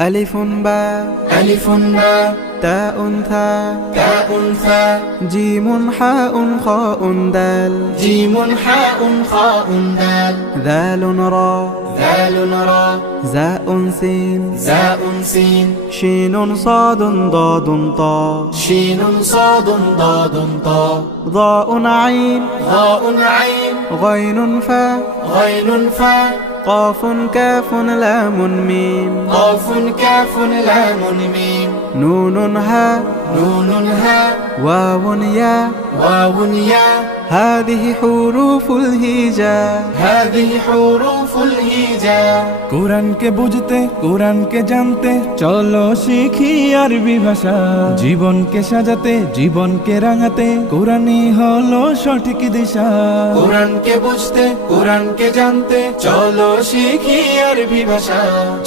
ألف باء ألف باء تاء ثاء تاء ثاء جيم حاء خاء دال جيم حاء خاء دال ذال را ذال را زاء سين زاء سين شين صاد ضاد طاء شين صاد ضاد طاء ضاء عين ضاء عين غين فاء غين فاء قاف كاف لام ميم قاف كاف لام ميم نون هاء نون هاء واو ياء واو ياء هذه حروف الهجاء هذه حروف الهجاء কোরআনকে বুঝতে কোরআনকে জানতে চলো শিখি আরবি ভাষা জীবনকে সাজাতে জীবনকে রাঙাতে কোরআনই হলো সঠিক দিশা কোরআনকে বুঝতে কোরআনকে জানতে চলো শিখি আরবি ভাষা